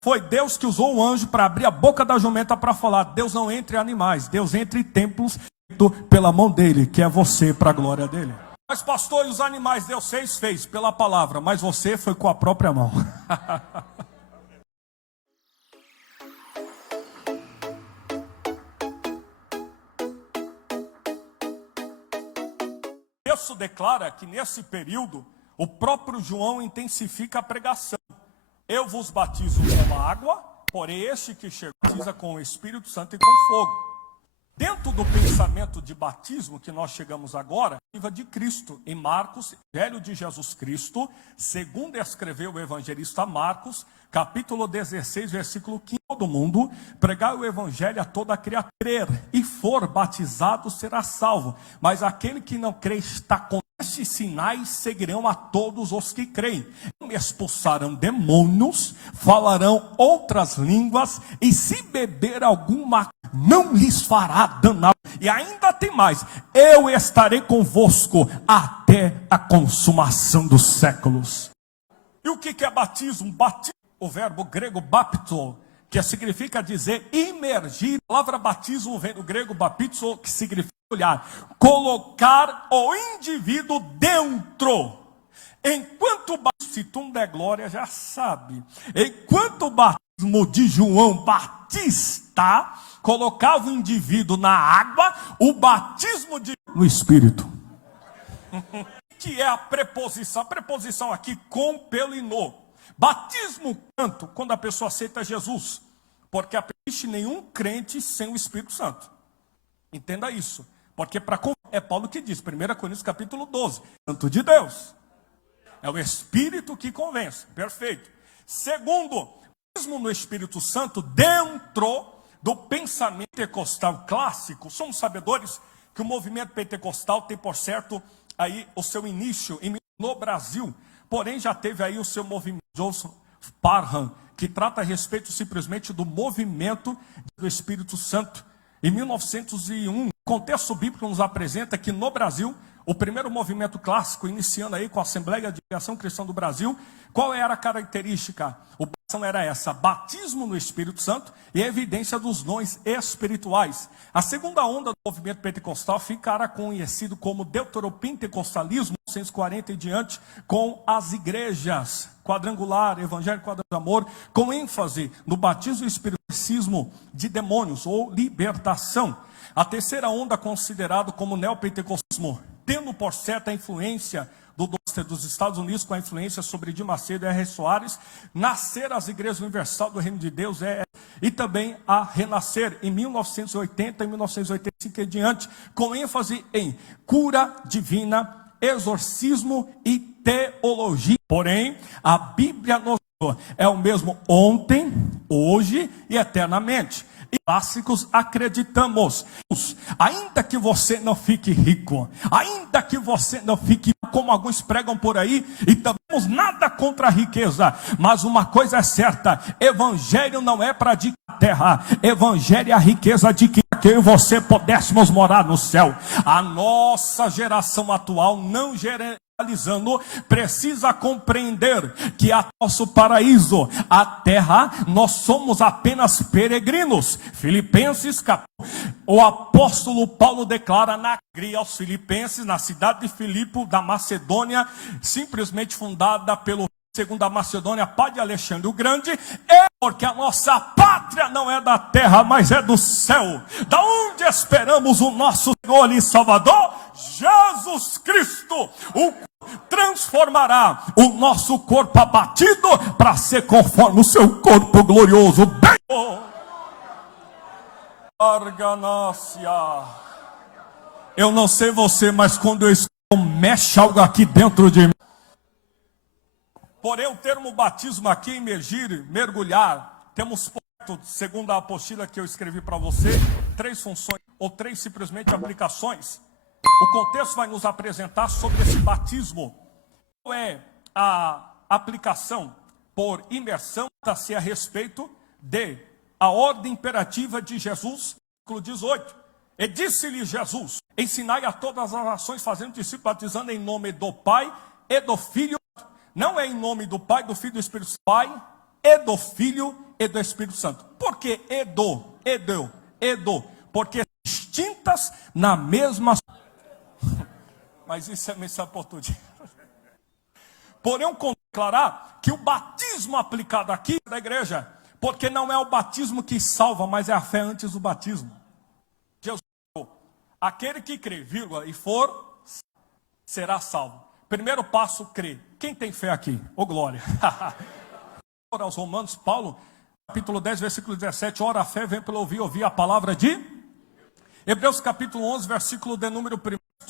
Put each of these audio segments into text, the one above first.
Foi Deus que usou o anjo para abrir a boca da jumenta para falar. Deus não entra em animais, Deus entra em templos pela mão dele, que é você, para a glória dele. Mas pastor, e os animais Deus fez pela palavra, mas você foi com a própria mão. O texto declara que nesse período o próprio João intensifica a pregação. Eu vos batizo com água, porém este que chega batiza com o Espírito Santo e com fogo. Dentro do pensamento de batismo que nós chegamos agora, viva de Cristo, em Marcos, Evangelho de Jesus Cristo, segundo escreveu o evangelista Marcos, capítulo 16, versículo 15, todo mundo, pregar o evangelho a toda criatura, crer e for batizado será salvo, mas aquele que não crê está com estes sinais seguirão a todos os que creem. Expulsarão demônios, falarão outras línguas, e se beber alguma, não lhes fará dano. E ainda tem mais: eu estarei convosco até a consumação dos séculos. E o que é batismo? Batismo, o verbo grego bapto, que significa dizer imergir. A palavra batismo vem do grego baptizo, que significa olhar, colocar o indivíduo dentro. Enquanto se tu não der glória, já sabe. Enquanto o batismo de João Batista colocava o indivíduo na água, o batismo no Espírito. Que é a preposição? A preposição aqui, com, pelo e no. Batismo, tanto, quando a pessoa aceita Jesus. Porque não existe nenhum crente sem o Espírito Santo. Entenda isso. Porque é Paulo que diz, 1 Coríntios capítulo 12, Santo de Deus. É o Espírito que convence. Perfeito. Segundo, mesmo no Espírito Santo, dentro do pensamento pentecostal clássico, somos sabedores que o movimento pentecostal tem, por certo, aí o seu início no Brasil. Porém, já teve aí o seu movimento, Joseph Parham, que trata a respeito simplesmente do movimento do Espírito Santo. Em 1901, o contexto bíblico nos apresenta que no Brasil, o primeiro movimento clássico, iniciando aí com a Assembleia de Ação Cristã do Brasil, qual era a característica? A batismo era essa: batismo no Espírito Santo e evidência dos dons espirituais. A segunda onda do movimento pentecostal ficará conhecido como deuteropentecostalismo, 1940 e diante, com as igrejas quadrangular, evangelho quadrangular de amor, com ênfase no batismo e espiritismo de demônios ou libertação. A terceira onda, considerado como neopentecostalismo, tendo por certa a influência dos Estados Unidos, com a influência sobre Edir Macedo e R. Soares, nascer as igrejas universal do reino de Deus e também a renascer em 1980 e 1985 e diante, com ênfase em cura divina, exorcismo e teologia. Porém, a Bíblia nos é o mesmo ontem, hoje e eternamente. E clássicos acreditamos, ainda que você não fique rico, ainda que você não fique como alguns pregam por aí, e também não temos nada contra a riqueza, mas uma coisa é certa: evangelho não é para de terra, evangelho é a riqueza de que eu e você pudéssemos morar no céu. A nossa geração atual, não realizando, precisa compreender que a nosso paraíso, a terra, nós somos apenas peregrinos. Filipenses, o apóstolo Paulo declara na igreja aos filipenses, na cidade de Filipe, da Macedônia, simplesmente fundada pelo segundo a Macedônia, pai de Alexandre o Grande, é porque a nossa pátria não é da terra, mas é do céu, da onde esperamos o nosso Senhor e Salvador, Jesus Cristo, o transformará o nosso corpo abatido para ser conforme o seu corpo glorioso. Eu não sei você, mas quando eu escuto, mexe algo aqui dentro de mim. Porém, o termo batismo aqui, emergir, mergulhar, temos, segundo a apostila que eu escrevi para você, 3 funções, ou 3 simplesmente aplicações. O contexto vai nos apresentar sobre esse batismo. Qual é a aplicação? Por imersão, está-se a respeito de a ordem imperativa de Jesus, versículo 18. E disse-lhe Jesus: ensinai a todas as nações, fazendo discípulos, batizando em nome do Pai e do Filho. Não é em nome do Pai, do Filho e do Espírito Santo, Pai e do Filho e do Espírito Santo. Por que Edo? Porque distintas na mesma... Mas isso é missão portuguesa. Porém, eu declarar que o batismo aplicado aqui da igreja, porque não é o batismo que salva, mas é a fé antes do batismo. Jesus falou, aquele que crê, vírgula, e for, será salvo. Primeiro passo, crer. Quem tem fé aqui? Ô glória. Aos Romanos, Paulo, capítulo 10, versículo 17, ora a fé vem pelo ouvir a palavra de... Hebreus capítulo 11, versículo de número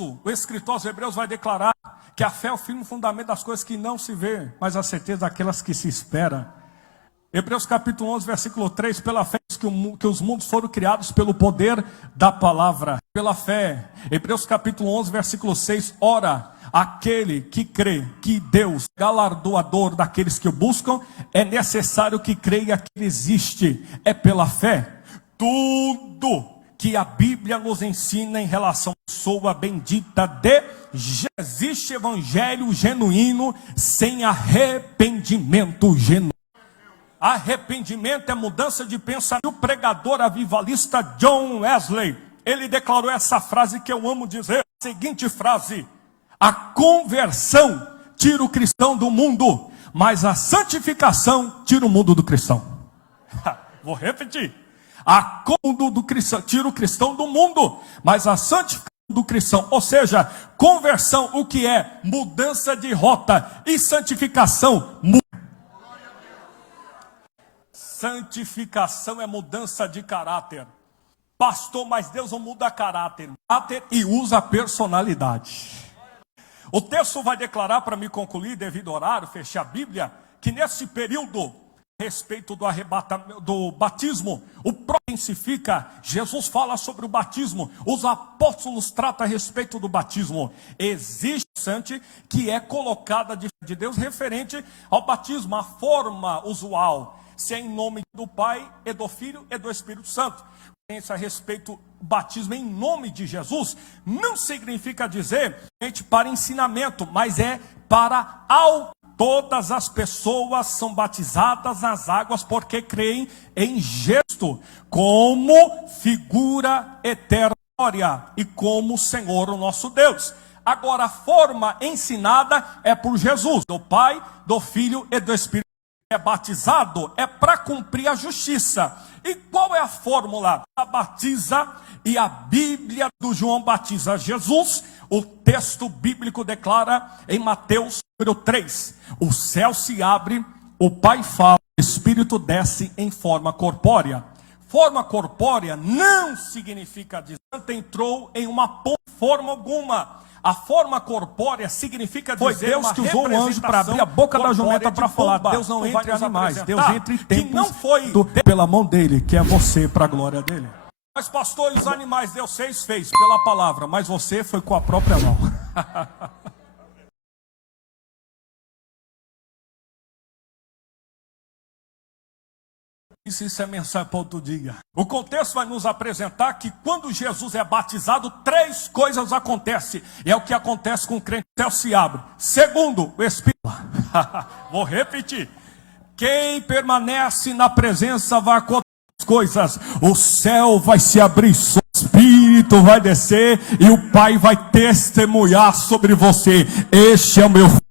1. O escritor aos Hebreus vai declarar que a fé é o firme fundamento das coisas que não se vê, mas a certeza daquelas que se espera. Hebreus capítulo 11, versículo 3, pela fé que os mundos foram criados pelo poder da palavra, pela fé. Hebreus capítulo 11, versículo 6, ora, aquele que crê que Deus, galardoador daqueles que o buscam, é necessário que creia que ele existe, é pela fé. Tudo que a Bíblia nos ensina em relação à pessoa bendita de Jesus. Existe evangelho genuíno sem arrependimento genuíno. Arrependimento é mudança de pensamento. O pregador avivalista John Wesley, ele declarou essa frase que eu amo dizer, a seguinte frase: a conversão tira o cristão do mundo, mas a santificação tira o mundo do cristão. Vou repetir. A conversão do cristão tira o cristão do mundo, mas a santificação do cristão, ou seja, conversão, o que é? Mudança de rota, e santificação, santificação é mudança de caráter. Pastor, mas Deus não muda caráter e usa personalidade. O texto vai declarar, para me concluir, devido ao horário, fechar a Bíblia, que nesse período, a respeito do batismo, o próprio intensifica. Jesus fala sobre o batismo, os apóstolos tratam a respeito do batismo. Existe que é colocada de Deus referente ao batismo, a forma usual, se é em nome do Pai, e do Filho e do Espírito Santo. A respeito do batismo em nome de Jesus, não significa dizer para ensinamento, mas é para todas as pessoas são batizadas nas águas porque creem em Jesus como figura eterna e como Senhor o nosso Deus. Agora, a forma ensinada é por Jesus, do Pai, do Filho e do Espírito. É batizado é para cumprir a justiça. E qual é a fórmula? A batiza, e a Bíblia do João batiza Jesus. O texto bíblico declara em Mateus número 3, o céu se abre, o Pai fala, o Espírito desce em forma corpórea. Forma corpórea não significa dizer que entrou em uma forma alguma. A forma corpórea significa dizer, foi Deus que usou um anjo para abrir a boca da jumenta para falar. Deus não entra em animais, Deus entra em tempos, não foi pela mão dele, que é você, para a glória dele. Mas pastor, os animais Deus fez pela palavra, mas você foi com a própria mão. Isso é mensagem para outro dia. O contexto vai nos apresentar que quando Jesus é batizado, 3 coisas acontecem. E é o que acontece com o crente: o céu se abre. Segundo, o Espírito. Vou repetir. Quem permanece na presença vai acontecer coisas. O céu vai se abrir, o Espírito vai descer e o Pai vai testemunhar sobre você. Este é o meu filho